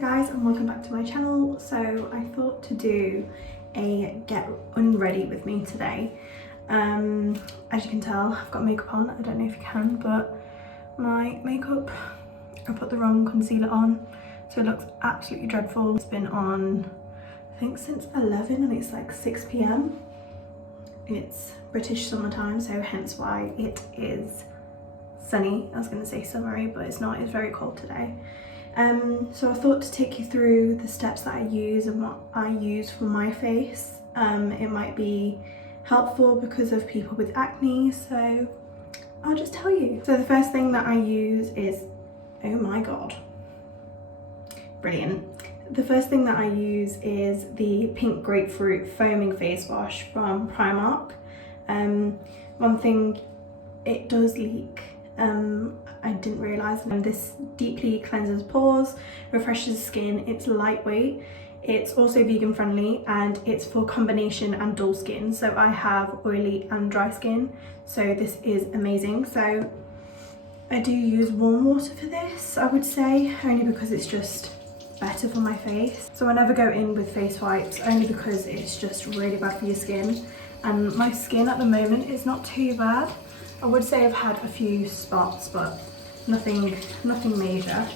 guys, and welcome back to my channel. So I thought to do a get unready with me today. As you can tell, I've got makeup on. I don't know if you can, but my makeup, I put the wrong concealer on, so it looks absolutely dreadful. It's been on, I think, since 11 and it's like 6 p.m. It's British summertime, so hence why it is sunny. I was going to say summery, but it's not. It's very cold today. So I thought to take you through the steps that I use and what I use for my face. It might be helpful because of people with acne, so I'll just tell you. So the first thing that I use is, oh my god, brilliant. The first thing that I use is the pink grapefruit foaming face wash from Primark. One thing, it does leak. I didn't realise, and this deeply cleanses pores, refreshes skin, it's lightweight, it's also vegan friendly, and it's for combination and dull skin. So I have oily and dry skin, so this is amazing. So I do use warm water for this, I would say, only because it's just better for my face. So I never go in with face wipes, only because it's just really bad for your skin. And my skin at the moment is not too bad. I would say I've had a few spots, but nothing major.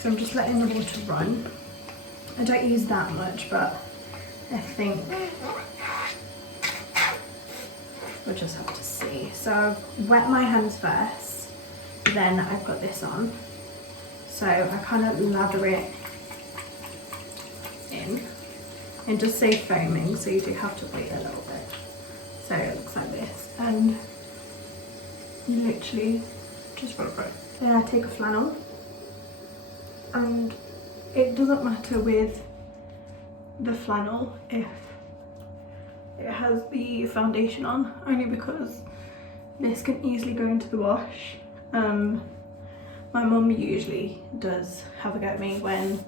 So I'm just letting the water run. I don't use that much, but I think we'll just have to see. So I've wet my hands first, then I've got this on. So I kind of lather it in. It does say foaming, so you do have to wait a little bit. So it looks like this, and you literally just rub it. Then I take a flannel, and it doesn't matter with the flannel if it has the foundation on, only because this can easily go into the wash. My mum usually does have a go at me when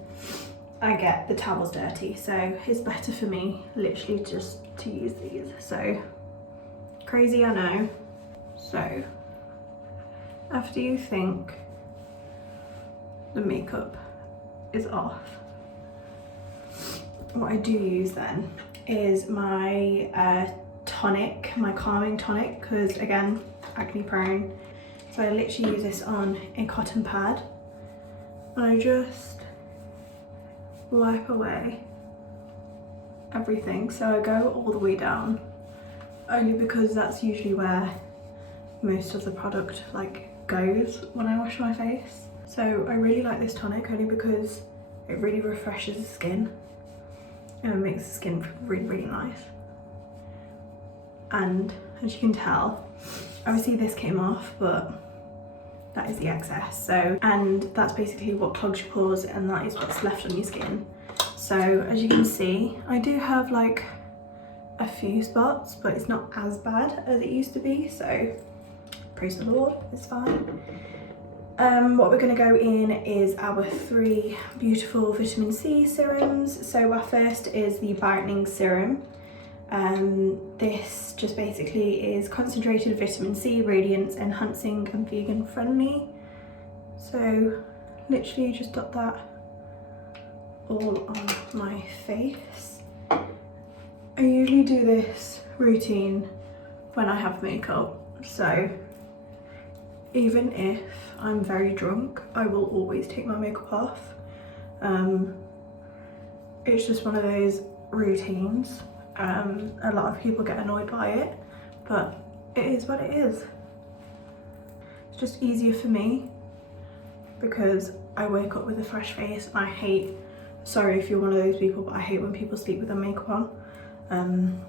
I get the towels dirty, so it's better for me literally just to use these. So crazy, I know. So after you think the makeup is off, what I do use then is my tonic, my calming tonic, because again, acne prone. So I literally use this on a cotton pad, and I just wipe away everything. So I go all the way down, only because that's usually where most of the product goes when I wash my face. So I really like this tonic only because it really refreshes the skin and it makes the skin really nice. And as you can tell, obviously this came off, but that is the excess. So, and that's basically what clogs your pores, and that is what's left on your skin. So as you can see, I do have like a few spots, but it's not as bad as it used to be, so praise the Lord, it's fine. What we're going to go in is our 3 beautiful vitamin C serums. So our first is the Brightening Serum. This just basically is concentrated vitamin C, radiance enhancing and vegan friendly. So literally just dot that all on my face. I usually do this routine when I have makeup, so even if I'm very drunk, I will always take my makeup off. It's just one of those routines. A lot of people get annoyed by it, but it is what it is. It's just easier for me because I wake up with a fresh face, and I hate, sorry if you're one of those people, but I hate when people sleep with their makeup on.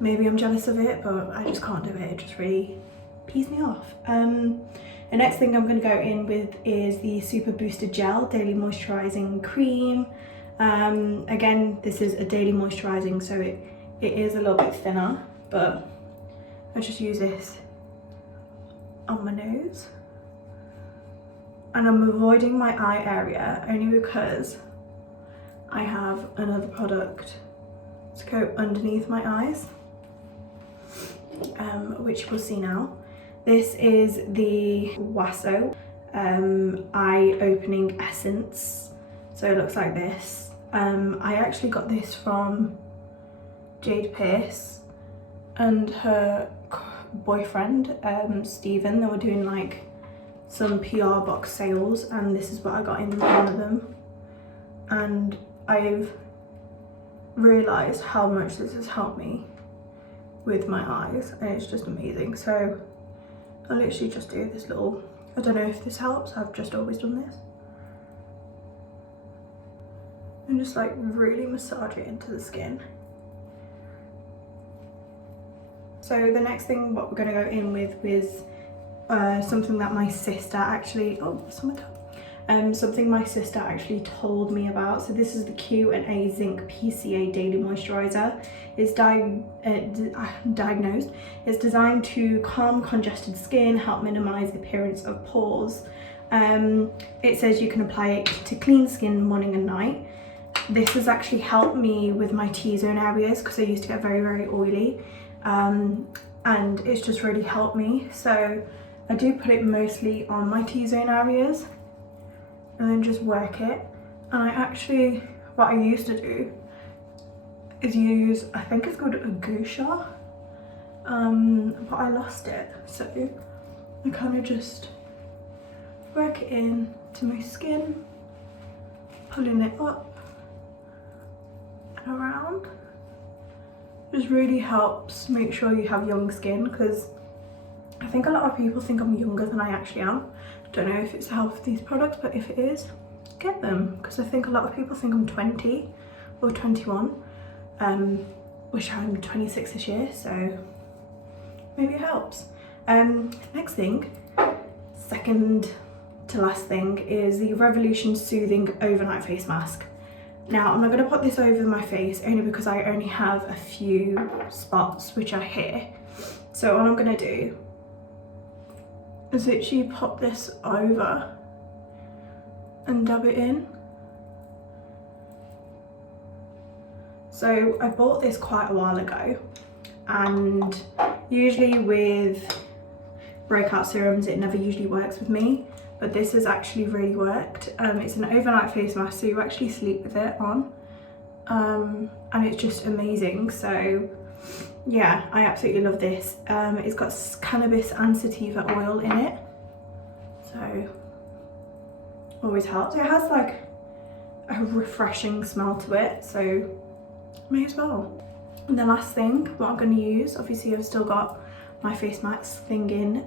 Maybe I'm jealous of it, but I just can't do it. It just really pees me off. The next thing I'm going to go in with is the Super Booster Gel Daily Moisturizing Cream. Again, this is a daily moisturizing, so it is a little bit thinner, but I just use this on my nose. And I'm avoiding my eye area only because I have another product to go underneath my eyes, which you'll see now. This is the Wasso Eye Opening Essence. So it looks like this. I actually got this from Jade Pierce and her boyfriend, Stephen. They were doing like some PR box sales, and this is what I got in one of them. And I've realised how much this has helped me with my eyes, and it's just amazing. So I literally just do this little, I don't know if this helps, I've just always done this, and just like really massage it into the skin. So the next thing what we're going to go in with is something that my sister actually, something my sister actually told me about. So this is the Q&A Zinc PCA Daily Moisturizer. It's diagnosed. It's designed to calm congested skin, help minimize the appearance of pores. It says you can apply it to clean skin morning and night. This has actually helped me with my T-zone areas because I used to get very, very oily. And it's just really helped me. So I do put it mostly on my T-zone areas and then just work it. And I actually, what I used to do is use, I think it's called a Gusha, but I lost it. So I kind of just work it in to my skin, pulling it up and around. Just really helps make sure you have young skin, because I think a lot of people think I'm younger than I actually am. Don't know if it's the help of these products, but if it is, get them, because I think a lot of people think I'm 20 or 21, which I'm 26 this year, so maybe it helps. Next thing, second to last thing, is the Revolution Soothing Overnight Face Mask. Now, I'm not going to put this over my face only because I only have a few spots which are here. So all I'm going to do is literally pop this over and dab it in. So I bought this quite a while ago, and usually with breakout serums it never usually works with me, but this has actually really worked. It's an overnight face mask, so you actually sleep with it on, and it's just amazing. So yeah, I absolutely love this. It's got cannabis and sativa oil in it, so always helps. It has like a refreshing smell to it, so may as well. And the last thing, what I'm going to use, obviously I've still got my face mask thing in,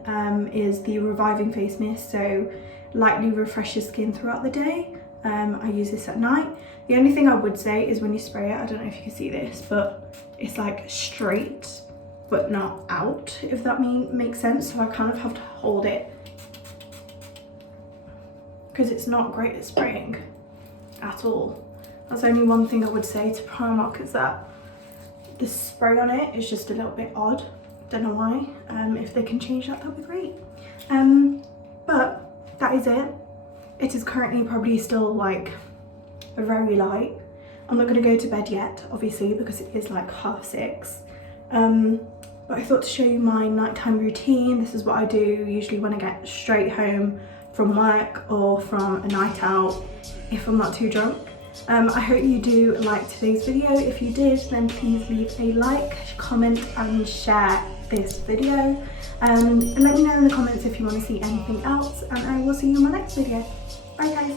is the Reviving Face Mist. So lightly refreshes skin throughout the day. I use this at night. The only thing I would say is when you spray it, I don't know if you can see this, but it's like straight but not out, if that makes sense. So I kind of have to hold it because it's not great at spraying at all. That's only one thing I would say to Primark, is that the spray on it is just a little bit odd. Don't know why. If they can change that, that'd be great. But that is it. It is currently probably still like very light. I'm not going to go to bed yet, obviously, because it is like 6:30. But I thought to show you my nighttime routine. This is what I do usually when I get straight home from work or from a night out, if I'm not too drunk. I hope you do like today's video. If you did, then please leave a like, comment and share this video, and let me know in the comments if you want to see anything else, and I will see you in my next video. Bye guys.